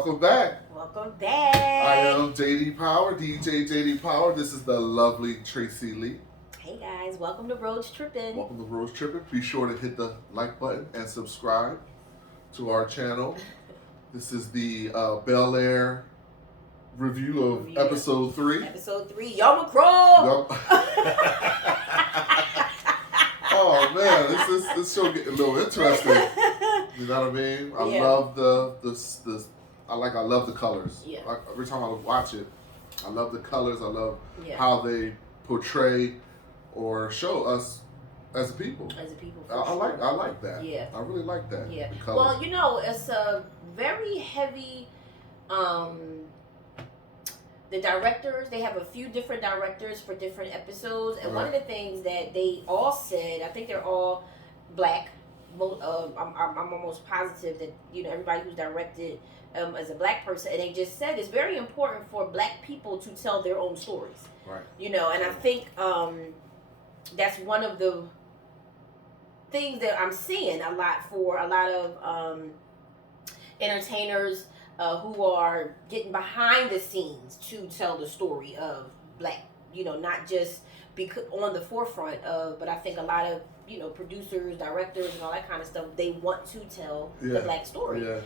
Welcome back. Welcome back. I am JD Power, DJ JD Power. This is the lovely Tracee Lee. Hey guys, welcome to Road Trippin'. Welcome to Road Trippin'. Be sure to hit the like button and subscribe to our channel. This is the Bel Air review of episode 3. Episode 3, Yamacraw. Oh man, this show getting a little interesting. You know what I mean? I love I love the colors. Yeah. Like, every time I watch it, I love the colors. I love how they portray or show us as a people. As a people. I like that. Yeah. I really like that. Yeah. The colors. Well, you know, it's a very heavy. The directors, they have a few different directors for different episodes, and one of the things that they all said, I think they're all black. I'm almost positive that everybody who's directed as a black person, and they just said it's very important for black people to tell their own stories. Right. And I think that's one of the things that I'm seeing a lot for a lot of entertainers who are getting behind the scenes to tell the story of black, not just on the forefront of, but I think a lot of producers, directors, and all that kind of stuff, they want to tell the black story. Yeah.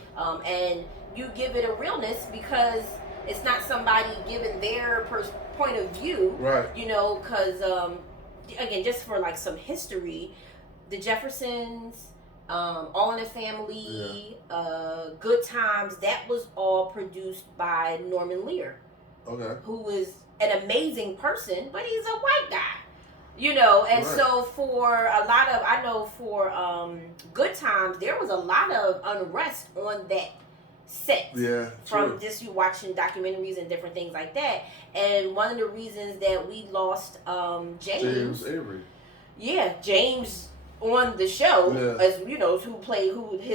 And you give it a realness because it's not somebody giving their point of view. Right. Because, again, just for like some history, the Jeffersons, All in the Family, Good Times, that was all produced by Norman Lear. Okay. Who is an amazing person, but he's a white guy. And so for a lot of, I know for Good Times, there was a lot of unrest on that set. Yeah, from just you watching documentaries and different things like that. And one of the reasons that we lost James Avery. Yeah, James on the show, as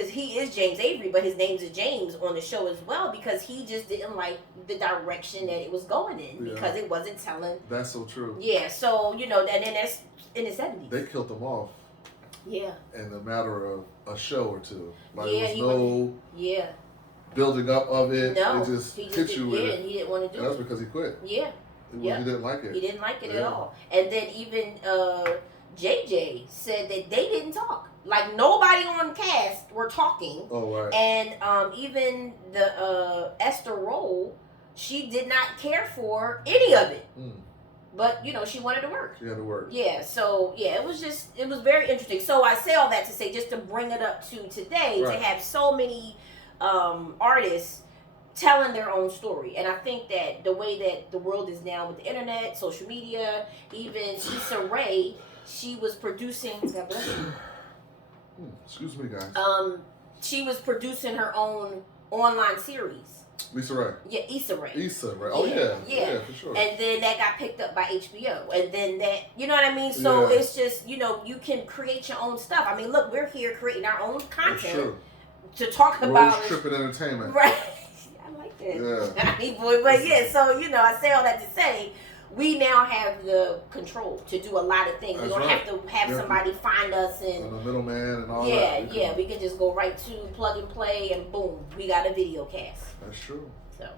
he is James Avery, but his name's James on the show as well, because he just didn't like the direction that it was going in, because it wasn't telling. That's so true. Yeah, so and then that's in the 70s. They killed him off. Yeah. In a matter of a show or two. Like there was no building up of it. No, it just hit you with it. He didn't want to do it. And that's because he quit. Yeah. He didn't like it. He didn't like it at all. And then even JJ said that they didn't talk. Like, nobody on cast were talking. Oh, right. And even the Esther Roll, she did not care for any of it. Mm. But, she wanted to work. She had to work. Yeah, so, it was very interesting. So I say all that to say, just to bring it up to today, to have so many artists telling their own story. And I think that the way that the world is now with the internet, social media, even Issa Rae, she was producing. God bless you. Excuse me, guys. She was producing her own online series. Issa Rae. Yeah, Issa Rae. Issa Rae. Oh yeah, for sure. And then that got picked up by HBO, and then that, you know what I mean. So it's just you can create your own stuff. I mean, look, we're here creating our own content to talk about. Road Trippin' Entertainment. Right. I like that. Yeah. I mean, boy, but so I say all that to say, we now have the control to do a lot of things. That's we don't have to have somebody find us and the middleman and all that. Yeah, we can just go right to plug and play and boom, we got a video cast. That's true. So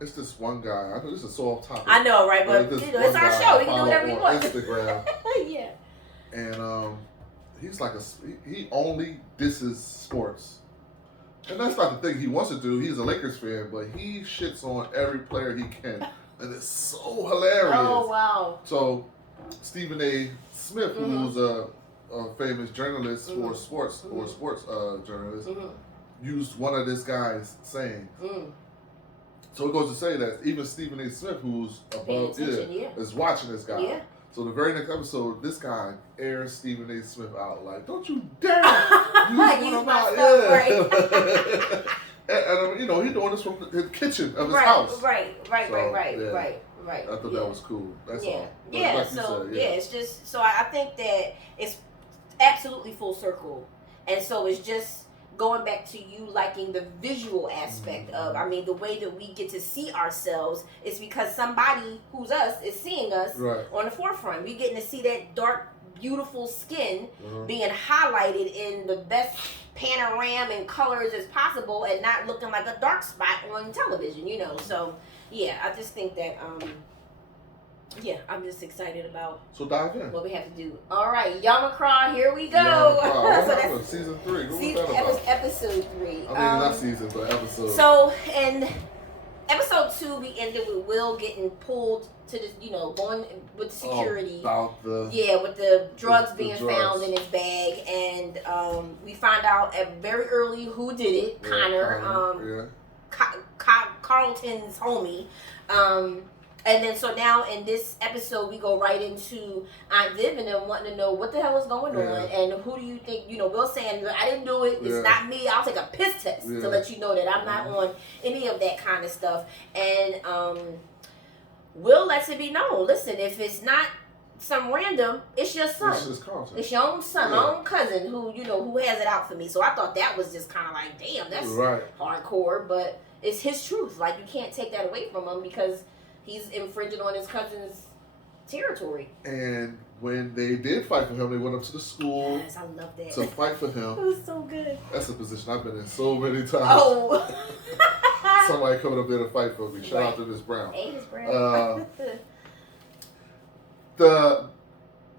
it's this one guy. I know this is so off topic. I know, right? But it's our show. We can do whatever we want. Instagram. Yeah. And he's like he only disses sports. And that's not the thing he wants to do. He's a Lakers fan, but he shits on every player he can. And it's so hilarious. Oh, wow. So, Stephen A. Smith, who's a famous journalist for sports, or sports journalist, used one of this guy's sayings. So it goes to say that even Stephen A. Smith, who's above, is watching this guy. Yeah. So the very next episode, this guy airs Stephen A. Smith out like, "Don't you dare use my stuff, right?" And he's doing this from the kitchen of his house. Right. I thought that was cool. That's all. Yeah. Like said, it's just I think that it's absolutely full circle, and so it's just going back to you liking the visual aspect of. I mean, the way that we get to see ourselves is because somebody who's us is seeing us on the forefront. We're getting to see that dark beautiful skin being highlighted in the best panorama and colors as possible and not looking like a dark spot on television, you know. So yeah, I just think that I'm just excited about dive in. what we have to do. All right, Yamacraw, here we go. Yamacraw. So that's season 3. What was that about? Episode 3. I mean, not season, but episode. So in episode 2, we ended with Will getting pulled to the, going with security. About the with the drugs being drugs. Found in his bag, and we find out very early who did it. Connor, Carlton's homie. And then so now in this episode we go right into Aunt Vivian and wanting to know what the hell is going on and who do you think, Will saying I didn't do it, it's not me, I'll take a piss test to let you know that I'm not on any of that kind of stuff. And Will lets it be known, listen, if it's not some random, it's your son. It's your own son, my own cousin who, who has it out for me. So I thought that was just kind of like, damn, that's hardcore, but it's his truth. Like, you can't take that away from him because he's infringing on his cousin's territory. And when they did fight for him, they went up to the school. Yes, I love that. To fight for him. It was so good. That's a position I've been in so many times. Oh. Somebody coming up there to fight for me. Shout out to Miss Brown. Hey, Miss Brown. The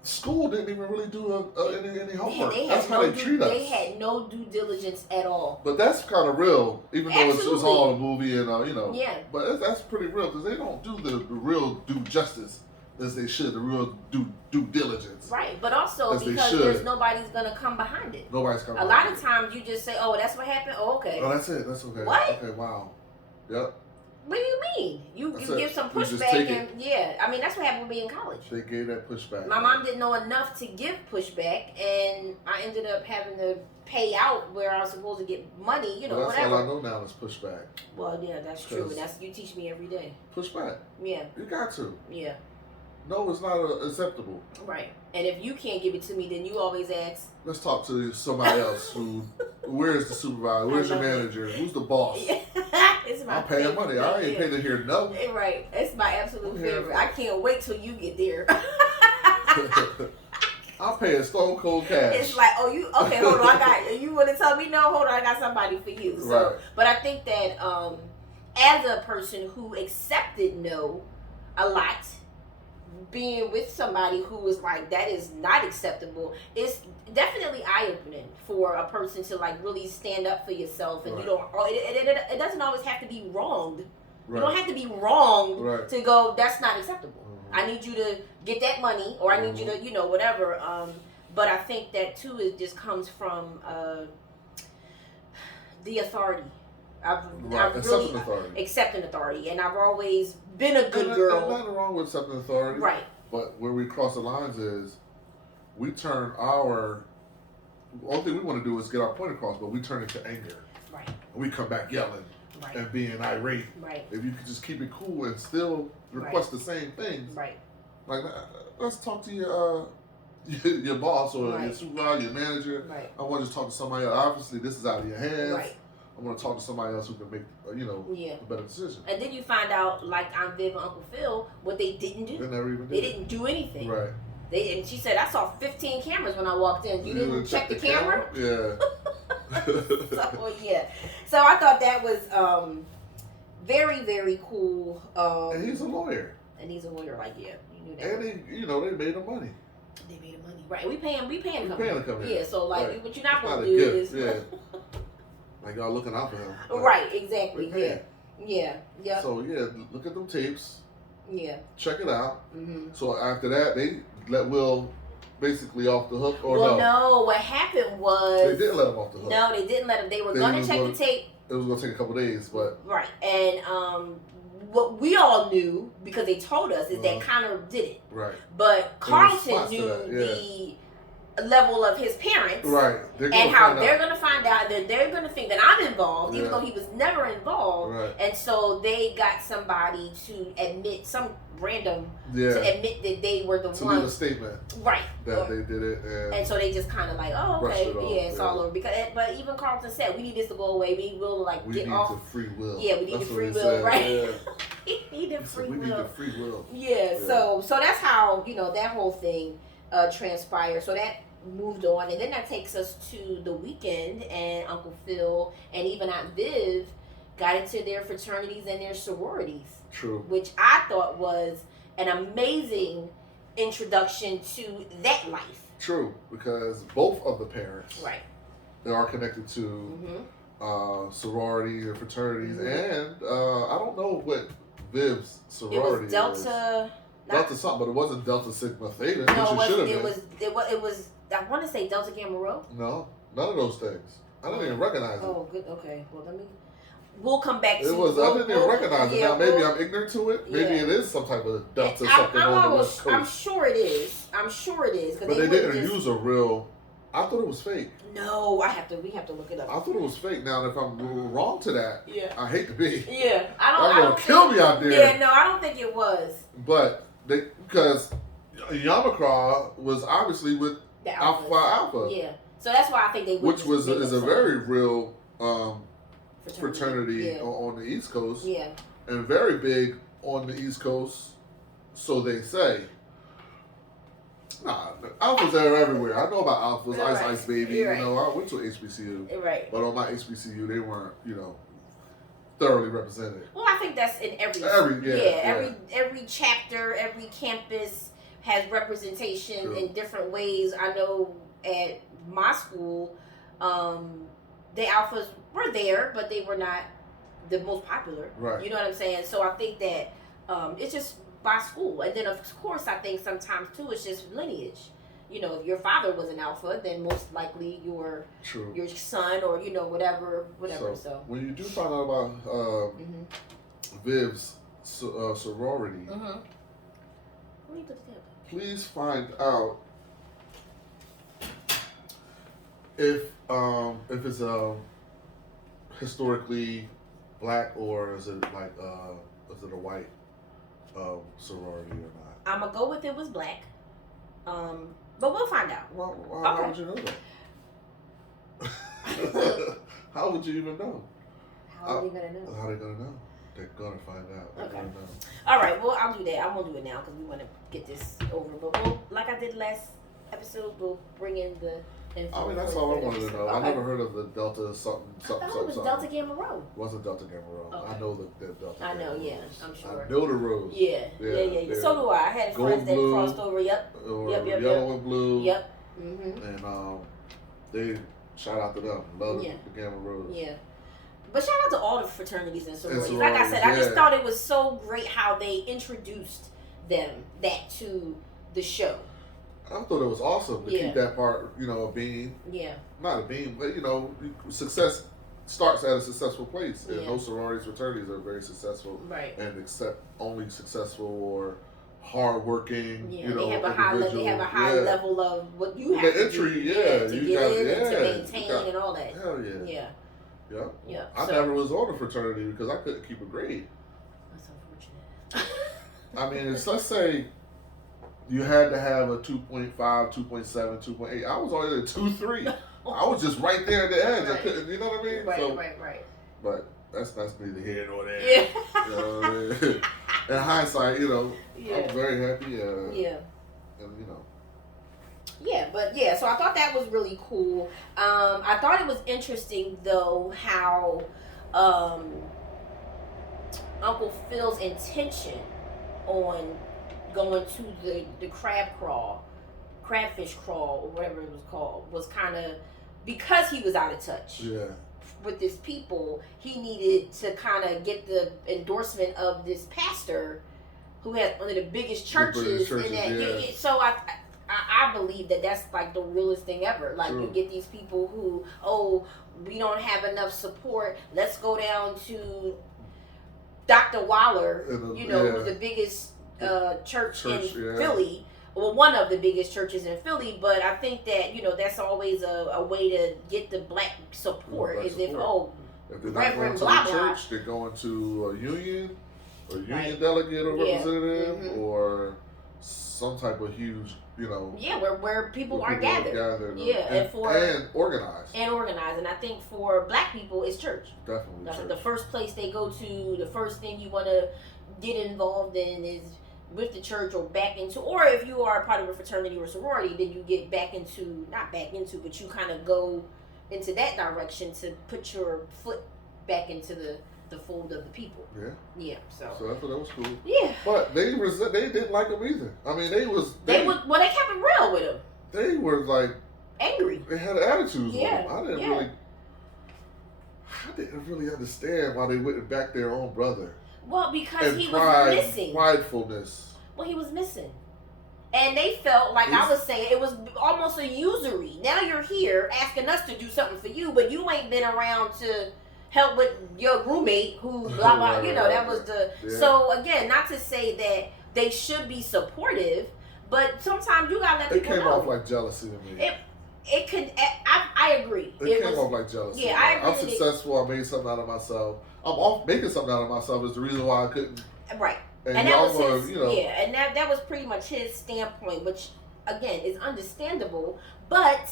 school didn't even really do any homework. That's how they treat us. They had no due diligence at all. But that's kind of real, even though it's all a movie and Yeah. But that's pretty real because they don't do the real due justice as they should, the real due diligence. Right, but also because there's nobody's gonna come behind it. Nobody's coming. A lot of times you just say, "Oh, that's what happened." Oh, okay. Oh, that's it. That's okay. What? Okay. Wow. Yep. What do you mean? You give some pushback and I mean that's what happened with me in college. They gave that pushback. My mom didn't know enough to give pushback, and I ended up having to pay out where I was supposed to get money. Well, that's whatever. all I know now is pushback. Well, yeah, that's true, and that's you teach me every day. Pushback. Yeah. You got to. Yeah. No, it's not acceptable. Right. And if you can't give it to me, then you always ask. Let's talk to somebody else where's the supervisor? Where's your manager? Who's the boss? It's my I'm paying money. I ain't paying to hear no. Right. It's my absolute favorite. I can't wait till you get there. I'm paying stone cold cash. It's like, okay, hold on, you want to tell me no? Hold on, I got somebody for you. So, right. But I think that as a person who accepted no a lot, being with somebody who was like, that is not acceptable, it's definitely eye-opening for a person to like really stand up for yourself, and you don't. It doesn't always have to be wronged. Right. You don't have to be wronged to go, that's not acceptable. I need you to get that money, or I need you to, whatever. But I think that too, it just comes from the authority. I've really accepting authority, and I've always been a good girl. There's nothing wrong with accepting authority, right? But where we cross the lines is, we turn the only thing we want to do is get our point across, but we turn it to anger, right? And we come back yelling and being irate, right? If you could just keep it cool and still request the same things, right? Like, let's talk to your boss or your supervisor, your manager. Right. I want to just talk to somebody else. Obviously, this is out of your hands. Right. I want to talk to somebody else who can make, a better decision. And then you find out, like Aunt Viv and Uncle Phil, what they didn't do. They didn't do anything. Right. And she said, I saw 15 cameras when I walked in. You didn't check the camera? Yeah. So I thought that was very, very cool. And he's a lawyer. Like, you knew that. And they made him money. They made him money. Right. We pay him to come here. Yeah, so like what you're not gonna do is like y'all looking out for him. Right, exactly. Yeah. So look at them tapes. Yeah. Check it out. Mm-hmm. So after that, they let Will basically off the hook, or no, what happened was they didn't let him off the hook. No, they didn't let him. They were gonna check the tape. It was gonna take a couple days, but right. And what we all knew, because they told us, is that Connor did it. Right. But Carlton knew the level of his parents, right? And how they're going to find out that they're going to think that I'm involved, even though he was never involved. Right. And so they got somebody to admit, some random to admit that they were the ones. To leave a statement, right? That they did it, and so they just kind of like, oh, okay, it's all over. But even Carlton said, we need this to go away. We will get off. We need the free will. Yeah, we need the free will, right? Yeah. We need the free will. We need the free will. Yeah. So that's how that whole thing transpired. So that moved on, and then that takes us to the weekend, and Uncle Phil and even Aunt Viv got into their fraternities and their sororities. True. Which I thought was an amazing introduction to that life. True, because both of the parents, right, they are connected to sorority and fraternities, and I don't know what Viv's sorority is. It was Delta. Delta something, but it wasn't Delta Sigma Theta, no, which it should have been. It was. I want to say Delta Gamma Rho. No, none of those things. I didn't even recognize it. Oh, good. Okay. Well, we'll come back to it. I didn't even recognize it. Now, maybe I'm ignorant to it. Maybe it is some type of Delta something on the West Coast. I'm sure it is. But they didn't use a real. I thought it was fake. No, we have to look it up. I thought it was fake. Now, if I'm wrong to that, I hate to be. Yeah, They're gonna kill me out there. Yeah, no, I don't think it was. But because Yamacraw was obviously with the Alpha. Yeah, so that's why I think they. Which is a very real fraternity on the East Coast. Yeah, and very big on the East Coast. So they say. Nah, Alphas are everywhere. I know about Alphas, Ice Baby. You know, I went to HBCU. Right. But on my HBCU, they weren't, thoroughly represented. Well, I think that's in every chapter, every campus has representation in different ways. I know at my school, the Alphas were there, but they were not the most popular. Right. You know what I'm saying? So I think that it's just by school. And then, of course, I think sometimes, too, it's just lineage. If your father was an Alpha, then most likely your son or, whatever. So when you do find out about Viv's sorority, please find out if it's historically black or is it like is it a white sorority or not? I'm gonna go with it was black, but we'll find out. How would you know that? How would you even know? How are they gonna know? How are they gonna know? They're gonna find out. Okay. All right. Well, I'll do that. I won't do it now because we want to get this over. But we'll, like I did last episode, we'll bring in the. I mean, that's all I wanted to know. Okay. I never heard of the Delta something. I thought it was Delta Gamma Rho. It wasn't Delta Gamma Rho. Okay. I know the Delta. I know, yeah, I'm sure. I know the rules. Yeah. So do I. I had friends that crossed over. Yep. Yellow and blue. Yep. Mm-hmm. And they shout out to them. Love the Gamma Rose. Yeah. But shout out to all the fraternities and sororities. Like I said, I just thought it was so great how they introduced that to the show. I thought it was awesome to keep that part, a being. Yeah. Not a being, but success starts at a successful place. And those sororities, fraternities are very successful. Right. And only successful or hardworking. Yeah. They have a high level of what you have to entry, do. To get in and to maintain and all that. Hell yeah. Yeah. Yeah. I never was on a fraternity because I couldn't keep a grade. That's unfortunate. I mean, let's say you had to have a 2.5, 2.7, 2.8. I was only at 2.3. I was just right there at the edge. Right. I couldn't, you know what I mean? Right. But that's neither here nor there. Yeah. You know what I mean? In hindsight, I'm very happy. And so I thought that was really cool. I thought it was interesting though how Uncle Phil's intention on going to the crabfish crawl or whatever it was called was kind of because he was out of touch with his people. He needed to kind of get the endorsement of this pastor who had one of the biggest churches in that. So I believe that that's like the realest thing ever. Like you get these people who, we don't have enough support. Let's go down to Dr. Waller, who's the biggest church in Philly. Well, one of the biggest churches in Philly, but I think that that's always a way to get the black support. If they're not going to the church, they're going to a union delegate or representative, or some type of huge, where people are gathered. And organized. And I think for black people, it's church. Definitely. That's the first place they go to. The first thing you want to get involved in is with the church or back into, or if you are a part of a fraternity or sorority, then you get back into, not back into, but you kind of go into that direction to put your foot back into the fold of the people. Yeah. Yeah. So I thought that was cool. Yeah. But they didn't like him either. I mean, they kept it real with him. They were like angry. They had attitudes with him. I didn't really understand why they wouldn't back their own brother. Well, because he was missing. Pridefulness. Well, he was missing. And they felt like I was saying, it was almost a usury. Now you're here asking us to do something for you, but you ain't been around to help with your roommate who blah blah. That was the. Yeah. So again, not to say that they should be supportive, but sometimes you gotta let people know. It came off like jealousy to me. It could. I agree. It came off like jealousy. Yeah, I agree. I'm successful. I made something out of myself. I'm off making something out of myself is the reason why I couldn't. Right. And that was his, and that was pretty much his standpoint, which again is understandable. But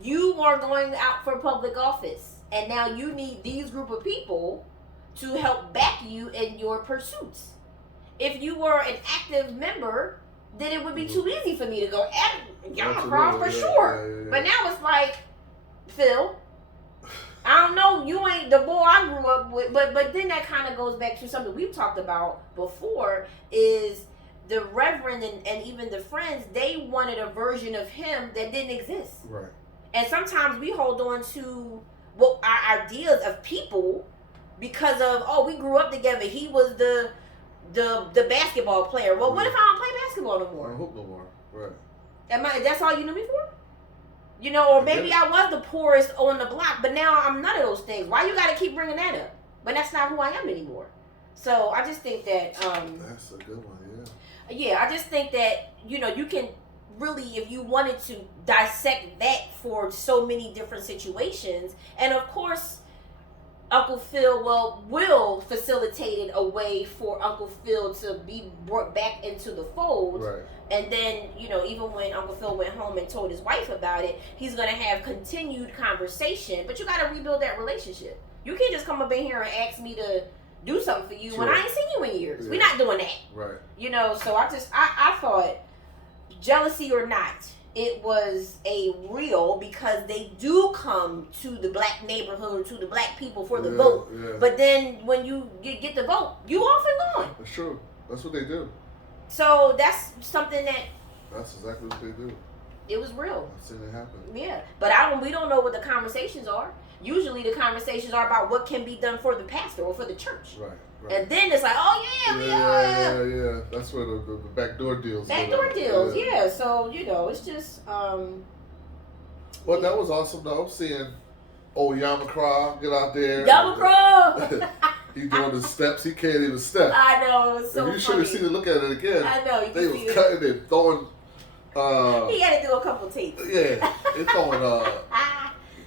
you are going out for public office, and now you need these group of people to help back you in your pursuits. If you were an active member, then it would be too easy for me to go Yamacraw for sure. Yeah. But now it's like, Phil, I don't know, you ain't the boy I grew up with, but then that kind of goes back to something we've talked about before, is the reverend and even the friends, they wanted a version of him that didn't exist. Right. And sometimes we hold on to our ideas of people because of, we grew up together, he was the basketball player. Well, what if I don't play basketball no more? I don't hoop no more. Right. That's all you knew me for? Or maybe I was the poorest on the block, but now I'm none of those things. Why you got to keep bringing that up? But that's not who I am anymore. So I just think that... that's a good one, yeah. Yeah, I just think that, you can really, if you wanted to dissect that for so many different situations, and of course, Uncle Phil, will facilitate a way for Uncle Phil to be brought back into the fold. Right. And then, even when Uncle Phil went home and told his wife about it, he's going to have continued conversation. But you got to rebuild that relationship. You can't just come up in here and ask me to do something for you when I ain't seen you in years. Yeah. We're not doing that. Right. So I thought, jealousy or not, it was a real, because they do come to the black neighborhood, to the black people for the vote. Yeah. But then when you get the vote, you off and gone. That's true. That's what they do. So that's something that's exactly what they do. It was real. I've seen it happen. Yeah. But we don't know what the conversations are. Usually the conversations are about what can be done for the pastor or for the church. Right. And then it's like, yeah. That's where the backdoor deals. Backdoor deals, yeah. So, it's just... Well, that was awesome, though. Seeing old Yamacraw get out there. Yamacraw! He's doing the steps. He can't even step. I know, it was so funny. You should have seen it. Look at it again. I know. They was cutting and throwing... he had to do a couple takes. Yeah. They throwing...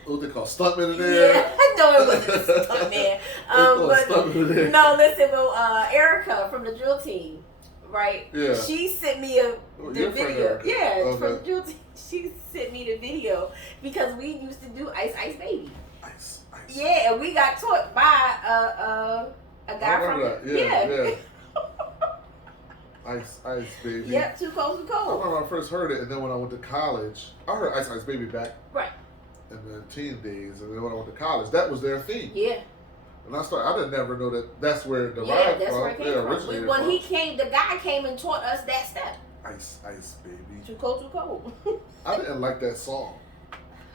what they call stuntmen in there? Yeah, I know it wasn't a stuntman. But no, listen, Erica from the drill team, right? Yeah. She sent me the video. Yeah, okay. From the drill team. She sent me the video because we used to do Ice Ice Baby. Ice. Yeah, and we got taught by a guy from that. Yeah. Ice Baby. Yep, Too Cold to Cold. I remember when I first heard it, and then when I went to college, I heard Ice Baby back. Right. In the teen days, and then when I went to college, that was their theme. Yeah. And I didn't never know that's where it derived from. Yeah, that's where it came from. When he came, the guy came and taught us that step. Ice Baby. Too cold. I didn't like that song.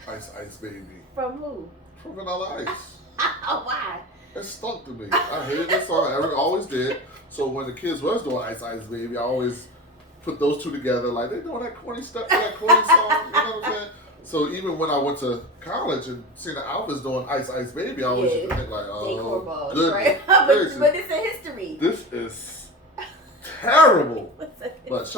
Ice Baby. From who? From Vanilla Ice. Why? It stunk to me. I hated that song. I always did. So when the kids was doing Ice Baby, I always put those two together. Like, they doing that corny stuff, that corny song. You know what I'm saying? So even when I went to college and seen the Alphas doing Ice Baby, I always used to think like, oh, good, right? but it's a history. This is terrible. But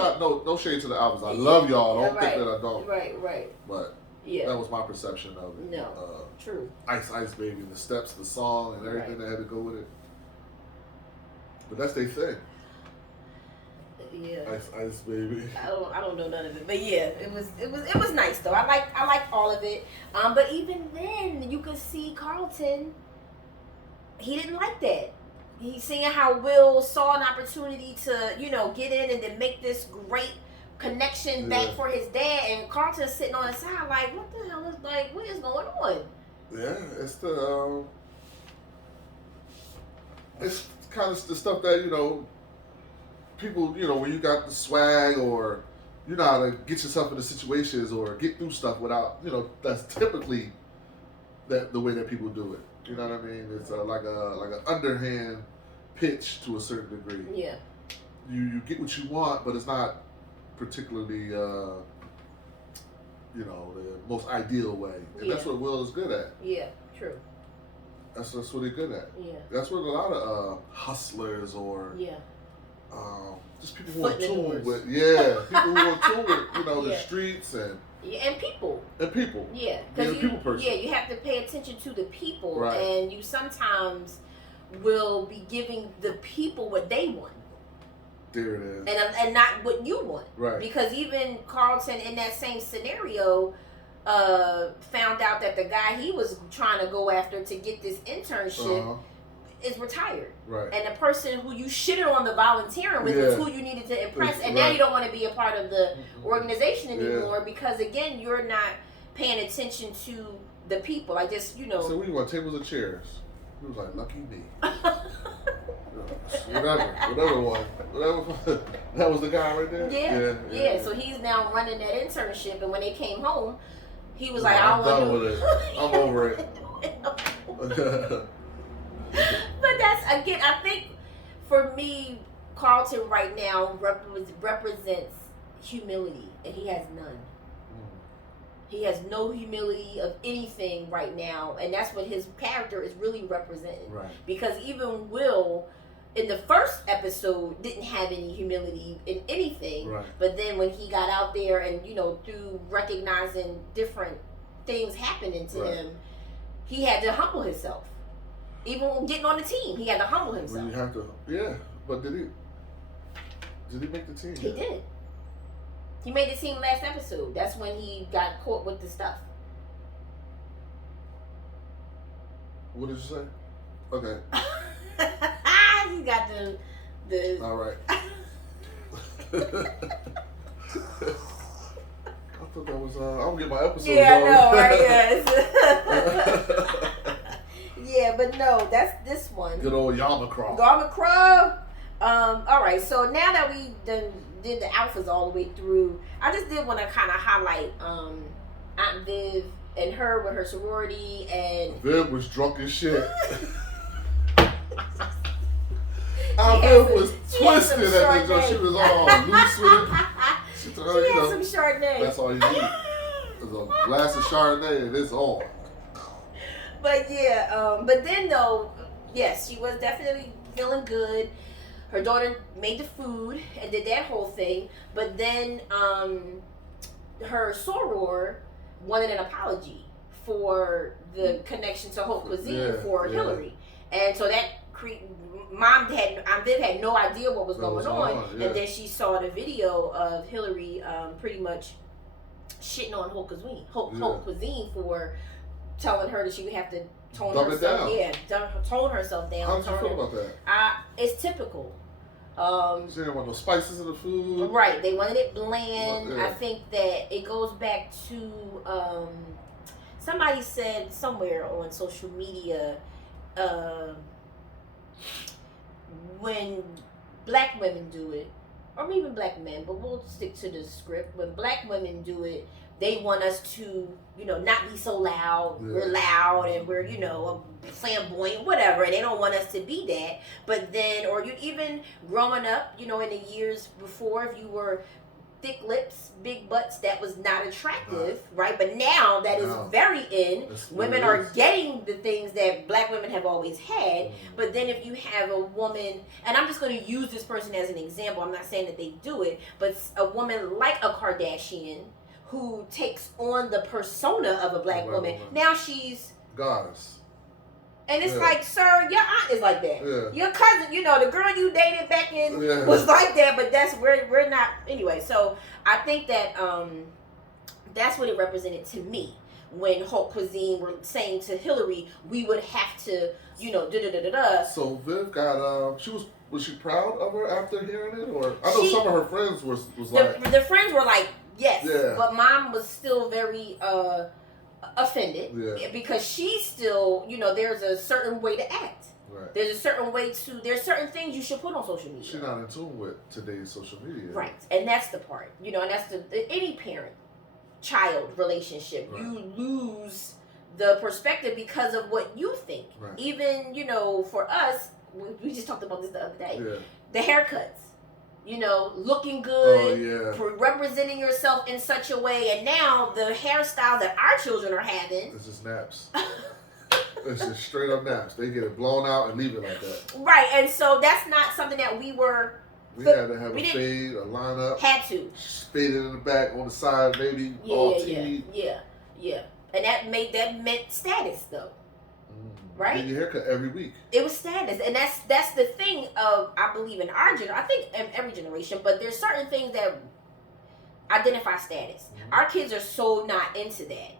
no shade to the Alphas. I love y'all. Don't think that I don't. Right. But that was my perception of it. No, true. Ice Baby, the steps, the song, and everything that had to go with it. But that's their thing. Yeah. Ice Baby. I don't know none of it, but yeah, it was nice though. I like all of it. But even then, you could see Carlton. He didn't like that. he's seeing how Will saw an opportunity to, you know, get in and then make this great connection back for his dad, and Carlton's sitting on the side like, what the hell is, like, what is going on? Yeah, it's the it's kind of the stuff that, you know, people, you know, when you got the swag, or you know how to get yourself into situations or get through stuff without, you know, that's typically the way that people do it. You know what I mean? It's like an underhand pitch to a certain degree. Yeah. You get what you want, but it's not particularly you know, the most ideal way, and that's what Will is good at. Yeah, true. That's what he's good at. Yeah. That's what a lot of hustlers or just people who are in tune with people who are in tune with, you know, the streets and people. Yeah, because people person. Yeah, you have to pay attention to the people, right. And you sometimes will be giving the people what they want. There it is. And not what you want. Right. Because even Carlton in that same scenario found out that the guy he was trying to go after to get this internship is retired. Right. And the person who you shitted on the volunteering with is who you needed to impress. And now you don't want to be a part of the organization anymore because, again, you're not paying attention to the people. I just, you know. So what do you want, tables or chairs? He was like, lucky me. Whatever one. That was the guy right there? Yeah. So he's now running that internship, and when they came home, he was like, I don't I'm done want with it. I'm over it. But that's, again, I think for me, Carlton right now represents humility, and he has none. He has no humility of anything right now, and that's what his character is really representing. Right. Because even Will, in the first episode, didn't have any humility in anything. Right. But then when he got out there and, you know, through recognizing different things happening to him, he had to humble himself. Even getting on the team, he had to humble himself. Well, you have to, but did he make the team? He did. He made the team last episode. That's when he got caught with the stuff. What did you say? Okay. He got the. All right. I thought that was. I'm gonna get my episode. Yeah, I know, right? Yes. Yeah, but no, that's this one. Good old Yamacraw. Yamacraw. All right. So now that we did the alphas all the way through, I just did want to kind of highlight Aunt Viv and her with her sorority, and Viv was drunk as shit. Aunt Viv was twisted at the joint. She was all loose with it. She had some Chardonnay. That's all you need. There's a glass of Chardonnay and it's on. But yeah, but then though, yes, she was definitely feeling good. Her daughter made the food and did that whole thing. But then her soror wanted an apology for the connection to Huate Cuisine for Hilary. And so that Aunt Viv had no idea what was going on. And then she saw the video of Hilary pretty much shitting on Huate Cuisine for telling her that she would have to tone herself down. Tone herself down. How did you feel about that? It's typical. She didn't want no spices in the food. Right, they wanted it bland. I think that it goes back to somebody said somewhere on social media when black women do it, or even black men, but we'll stick to the script. When black women do it, they want us to, you know, not be so loud. Yeah. We're loud and we're, you know, flamboyant, whatever. And they don't want us to be that. But then, or you even growing up, you know, in the years before, if you were thick lips, big butts, that was not attractive, right? But now that is very in. Women are getting the things that black women have always had. But then if you have a woman, and I'm just going to use this person as an example. I'm not saying that they do it, but a woman like a Kardashian who takes on the persona of a black woman. Now she's goddess. And it's like, sir, your aunt is like that. Yeah. Your cousin, you know, the girl you dated back in was like that, but that's we're not anyway. So I think that that's what it represented to me. when Huate Cuisine were saying to Hilary, we would have to, you know, da-da-da-da-da. So Viv got, was she proud of her after hearing it? Or I know some of her friends was like... The friends were like, yes. Yeah. But mom was still very offended. Yeah. Because she's still, you know, there's a certain way to act. Right. There's a certain way there's certain things you should put on social media. She's not in tune with today's social media. Right. And that's the part. You know, and that's any parent-child relationship. Right. You lose the perspective because of what you think. Right. Even, you know, for us, we just talked about this the other day. Yeah. The haircuts. You know, looking good, yeah. Representing yourself in such a way, and now the hairstyle that our children are having. It's just naps. It's just straight up naps. They get it blown out and leave it like that. Right, and so that's not something that we were. We had to have a fade, a lineup. Had to. Faded in the back, on the side, maybe all teed. Yeah. And that meant status though. Right? Get your haircut every week. It was status. And that's the thing of, I believe in our generation, I think in every generation, but there's certain things that identify status. Mm-hmm. Our kids are so not into that.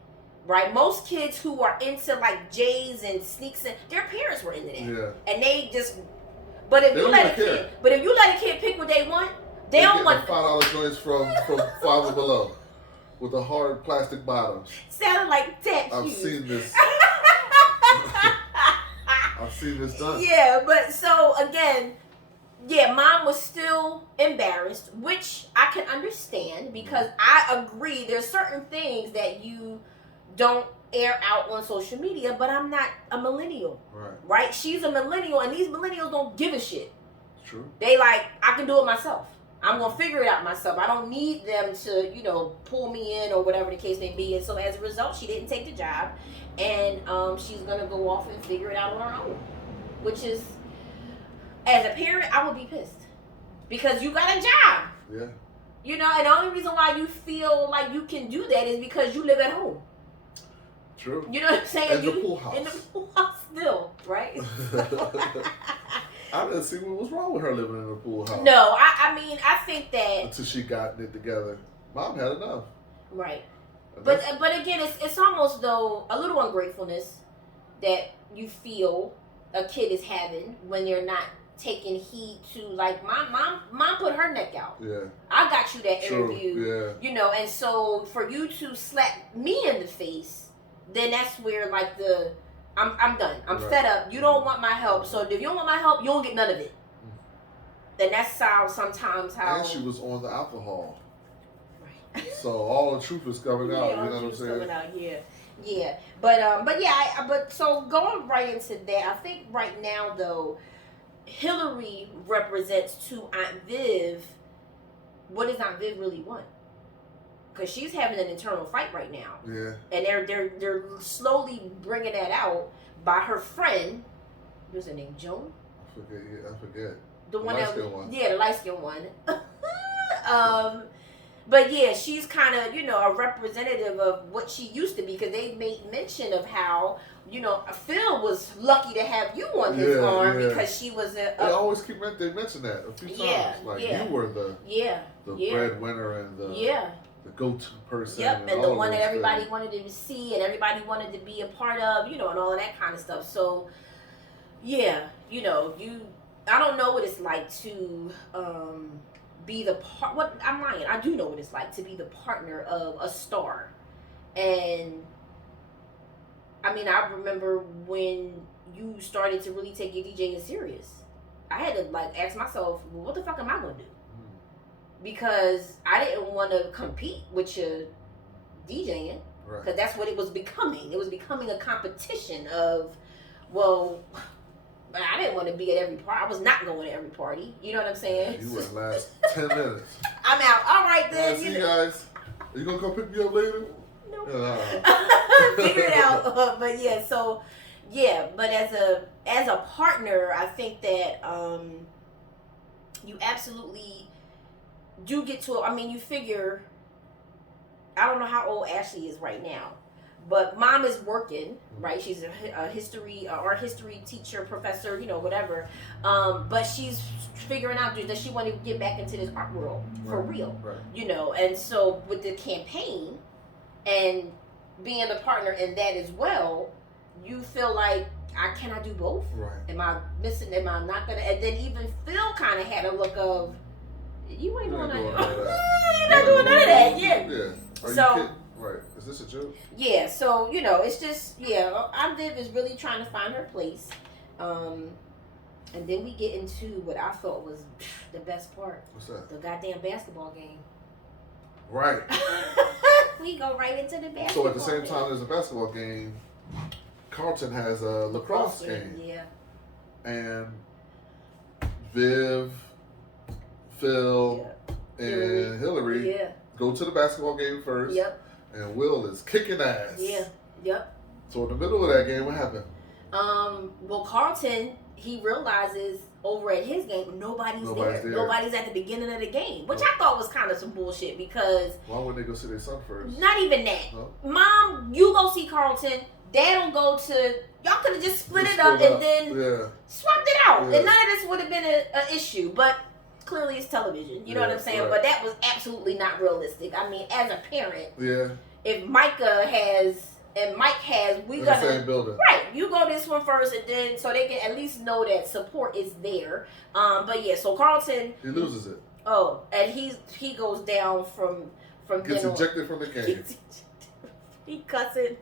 Right? Most kids who are into like J's and sneaks, and their parents were into that. Yeah. And they just, but if you let a kid pick what they want, they don't want $5 joints from Five and Below with the hard plastic bottoms. Sounded like tap I've shoes. seen this. I've seen this done. Yeah, but so again, mom was still embarrassed, which I can understand because I agree there's certain things that you don't air out on social media, but I'm not a millennial. Right? She's a millennial, and these millennials don't give a shit. True. They like, I can do it myself. I'm going to figure it out myself. I don't need them to, you know, pull me in or whatever the case may be. And so as a result, she didn't take the job. And she's going to go off and figure it out on her own. Which is, as a parent, I would be pissed. Because you got a job. Yeah. You know, and the only reason why you feel like you can do that is because you live at home. True. You know what I'm saying? In the pool house. In the pool house still, right? I didn't see what was wrong with her living in a pool house. No, I mean, I think that... Until she got it together. Mom had enough. Right. But again, it's almost, though, a little ungratefulness that you feel a kid is having when they're not taking heed to, like, mom put her neck out. Yeah. I got you that interview. Yeah. You know, and so for you to slap me in the face, then that's where, like, I'm done. I'm fed up. You don't want my help. So if you don't want my help, you don't get none of it. Then that's sometimes how... And she was on the alcohol. Right. So all the truth is coming out. You know what I'm saying? Coming out, yeah. But so going right into that, I think right now, though, Hilary represents to Aunt Viv, what does Aunt Viv really want? Because she's having an internal fight right now. Yeah. And they're slowly bringing that out by her friend. What's her name? Joan? I forget. The light-skinned one. Yeah, the light-skinned one. But yeah, she's kind of, you know, a representative of what she used to be because they made mention of how, you know, Phil was lucky to have you on his arm because she was a... They always they mention that a few times. You were the breadwinner and the go-to person. Yep, and the one that everybody wanted to see and everybody wanted to be a part of, you know, and all of that kind of stuff. So, yeah, you know, I don't know what it's like to be the part. What I'm lying. I do know what it's like to be the partner of a star, and I mean, I remember when you started to really take your DJing serious. I had to like ask myself, well, what the fuck am I gonna do? Because I didn't want to compete with your DJing, because that's what it was becoming. It was becoming a competition of, well, I didn't want to be at every party. I was not going to every party. You know what I'm saying? You went last 10 minutes. I'm out. All right, then. See you guys. Are you going to come pick me up later? No. Figure it out. But yeah, so, yeah. But as a partner, I think that you absolutely do get to, I mean, you figure, I don't know how old Ashley is right now, but mom is working, right? She's a art history teacher, professor, you know, whatever. But she's figuring out, does she want to get back into this art world for real? Right. You know, and so with the campaign and being a partner in that as well, you feel like, can I do both? Right. Am I missing? Am I not gonna? And then even Phil kind of had a look of, you ain't doing none of that. You're not doing none of that. Yeah. Yeah. Are So, you kidding? Right. Is this a joke? Yeah. So it's just Aunt Viv is really trying to find her place. And then we get into what I thought was the best part. What's that? The goddamn basketball game. Right. We go right into the basketball. So at the same time as the basketball game, Carlton has a lacrosse game. Yeah. And Viv, Phil, and Hilary go to the basketball game first. Yep. And Will is kicking ass. Yeah. Yep. So in the middle of that game, what happened? Well, Carlton, he realizes over at his game, nobody's there. Nobody's at the beginning of the game, which I thought was kind of some bullshit because... Why wouldn't they go see their son first? Not even that. No? Mom, you go see Carlton. Dad'll go to... Y'all could have just split it up and then swapped it out. Yeah. And none of this would have been an issue. But clearly it's television. You know what I'm saying? Right. But that was absolutely not realistic. I mean, as a parent, if Micah has... And Mike has, we got the same building. Right, you go this one first, and then so they can at least know that support is there. But yeah, so Carlton, he loses it. Oh, and he goes down from gets ejected from the game. He cussing,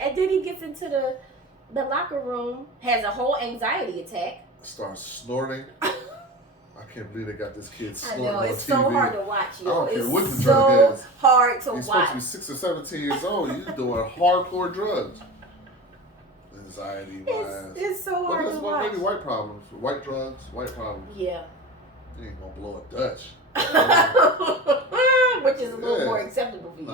and then he gets into the locker room, has a whole anxiety attack, starts snorting. I can't believe they got this kid snorting I know, it's on TV. so hard to watch, yo. I don't care what the It's drug so is. hard to watch. He's supposed to be 6 or 17 years old. He's doing hardcore drugs. Anxiety, it's so hard to watch. Maybe white problems. White drugs, white problems. Yeah. You ain't gonna blow a Dutch. Which is a little more acceptable for you.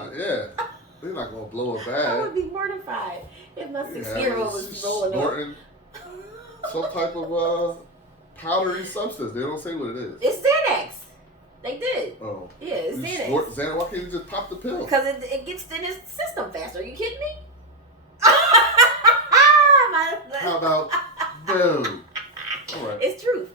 They're not gonna blow a bag. I would be mortified if my 6-year-old was rolling snorting some type of powdery substance. They don't say what it is. It's Xanax. They did. Oh. Yeah, it's Xanax. Xanax. Why can't you just pop the pill? Because it gets in his system faster. Are you kidding me? How about no? All right. It's truth.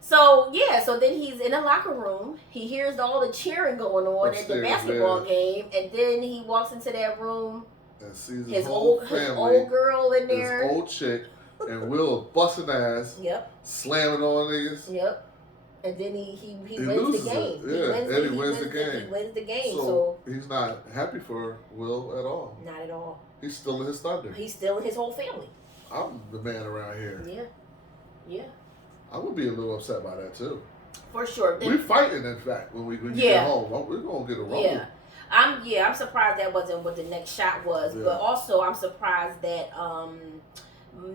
So then he's in a locker room. He hears all the cheering going on at the basketball game, and then he walks into that room and sees his whole old girl in there, his old chick, and Will busting ass. Yep. Slamming on niggas. Yep. And then he wins the game. He wins the game. He wins the game. So he's not happy for Will at all. Not at all. He's still in his thunder. He's still in his whole family. I'm the man around here. Yeah. Yeah. I would be a little upset by that too. For sure. We're fighting, in fact, when we get home. We're gonna get a rumble. Yeah. I'm surprised that wasn't what the next shot was, but also I'm surprised that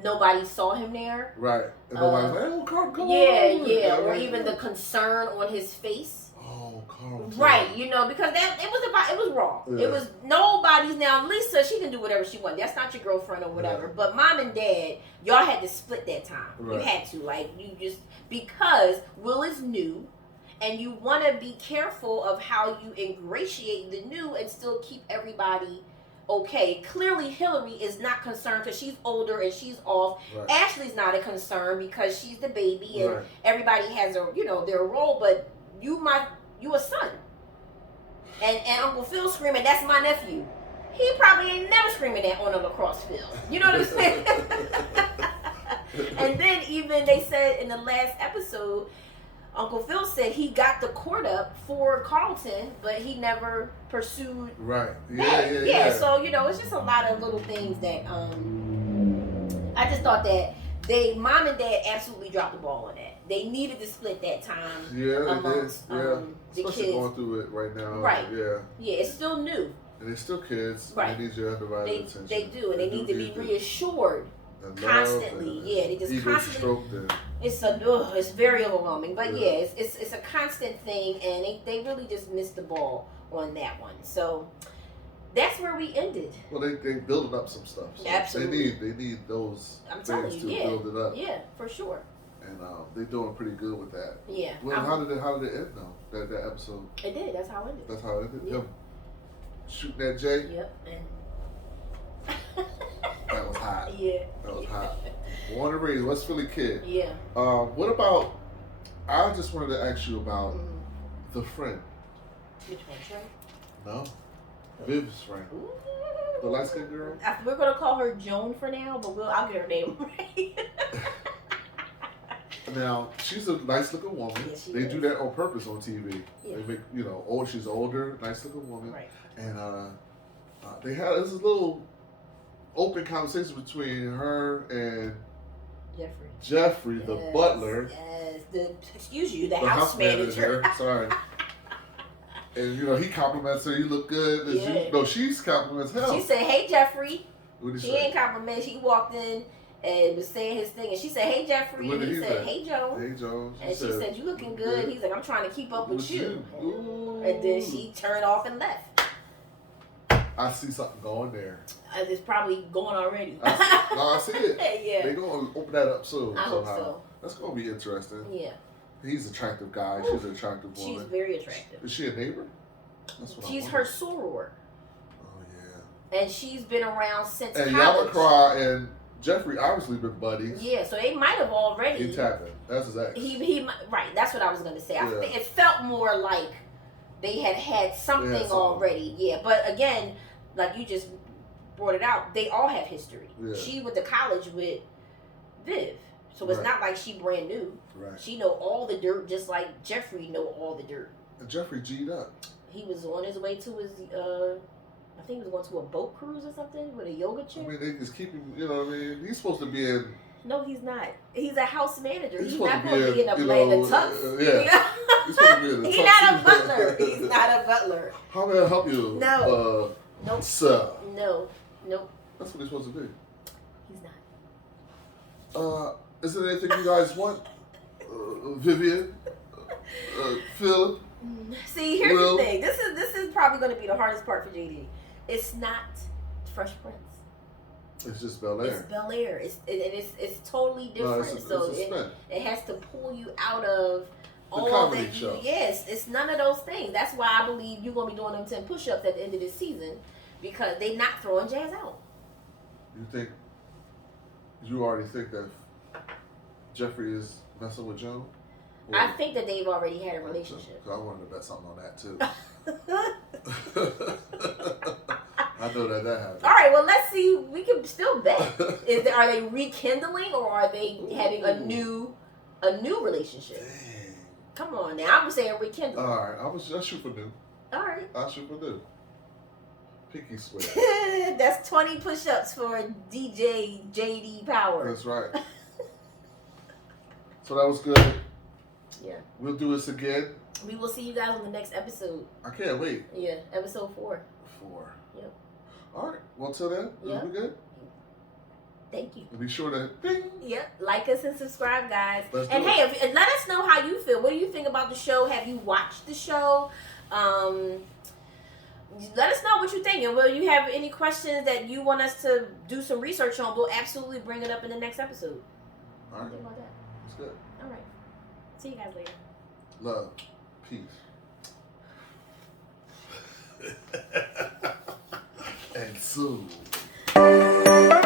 nobody saw him there. Right. And nobody's like, oh, Carl, come on. Yeah. Or even the concern on his face. Oh, Carl. Right, because it was wrong. Yeah. It was nobody's. Now Lisa, she can do whatever she wants. That's not your girlfriend or whatever. Yeah. But mom and dad, y'all had to split that time. Right. You had to, because Will is new, and you want to be careful of how you ingratiate the new and still keep everybody okay. Clearly Hilary is not concerned because she's older and she's off. Right. Ashley's not a concern because she's the baby and everybody has their role, but you a son. And Uncle Phil screaming, that's my nephew. He probably ain't never screaming that on a lacrosse field. You know what I'm saying? And then even they said in the last episode, Uncle Phil said he got the court up for Carlton, but he never pursued. Right. Yeah. So it's just a lot of little things that I just thought that mom and dad absolutely dropped the ball on that. They needed to split that time. Yeah, amongst, they did. Yeah, the especially kids. going through it right now. Right. Yeah. Yeah, it's still new. And they're still kids. Right. They need your undivided attention. They do, and they need to be reassured constantly. Yeah, they just constantly. It's very overwhelming, but it's a constant thing, and they really just missed the ball on that one. So that's where we ended. Well, they building up some stuff. So absolutely. They need those things to build it up. Yeah, for sure. And they're doing pretty good with that. Yeah. Well, how did it end though? That episode. It did. That's how it ended. That's how it ended. Yeah. Him shooting that J. Yep. That was hot. Yeah. That was hot. Born and raised West Philly kid. Yeah. What about? I just wanted to ask you about the friend. Which one, Trey? No. Viv's friend. Ooh. The light skinned girl? We're gonna call her Joan for now, but I'll get her name right. Now, she's a nice looking woman. Yes, they do that on purpose on TV. Yeah. They make, she's older, nice looking woman. Right. And they had this little open conversation between her and Jeffrey, the butler. Yes, the house manager. Sorry. And he compliments her. You look good. And she's compliments him. She said, "Hey, Jeffrey." What did she ain't compliment. She walked in and was saying his thing, and she said, "Hey, Jeffrey." What and he said, "Hey, Joe." Hey, Joe. And she said, "You looking good." He's like, "I'm trying to keep up with you." Ooh. And then she turned off and left. I see something going there. It's probably going already. I see it. Yeah. They're going to open that up soon. I hope so. That's going to be interesting. Yeah. He's an attractive guy. Ooh. She's an attractive woman. She's very attractive. Is she a neighbor? That's what She's her soror. Oh, yeah. And she's been around since and college. Yamacraw and Jeffrey obviously been buddies. Yeah, so they might have already. He tapped him. That's his ex. He right. That's what I was going to say. Yeah. It felt more like they had something already. Yeah, but again, like you just brought it out, they all have history. Yeah. She went to college with Viv, so it's not like she brand new. Right. She know all the dirt, just like Jeffrey know all the dirt. And Jeffrey G'd up. He was on his way to his, I think he was going to a boat cruise or something with a yoga chick. I mean, they just keep him. You know what I mean? He's supposed to be in. No, he's not. He's a house manager. He's supposed not to going to be in a tux. Yeah. He's supposed to be in a tux. He's not a butler. He's not a butler. How may I help you? No. Nope. Sir. No. Nope. That's what he's supposed to be. He's not. Is there anything you guys want? Vivian? Phil? See, here's the thing. This is probably going to be the hardest part for JD. It's not Fresh Prince. It's just Bel Air. It's Bel Air. It's totally different. No, it has to pull you out of all comedy that. show. Yes, it's none of those things. That's why I believe you're going to be doing them 10 push-ups at the end of this season, because they not throwing Jazz out. You already think that Jeffrey is messing with Joan? I think that they've already had a relationship. I wanted to bet something on that too. I know that happened. All right, well, let's see. We can still bet. Are they rekindling, or are they having a new relationship? Dang. Come on now, I'm saying rekindling. All right, I'll shoot for new. All right. I'll shoot for new. Pinky swear. That's 20 push-ups for DJ JD Power. That's right. So that was good. Yeah. We'll do this again. We will see you guys on the next episode. I can't wait. Yeah, episode 4. 4. Yep. All right. Well, till then, yep. We good? Thank you. And be sure to ding. Yep. Like us and subscribe, guys. Let's and hey, let us know how you feel. What do you think about the show? Have you watched the show? Let us know what you think. And will you have any questions that you want us to do some research on? We'll absolutely bring it up in the next episode. All right. Think about that. That's good. All right. See you guys later. Love. Peace. And soon.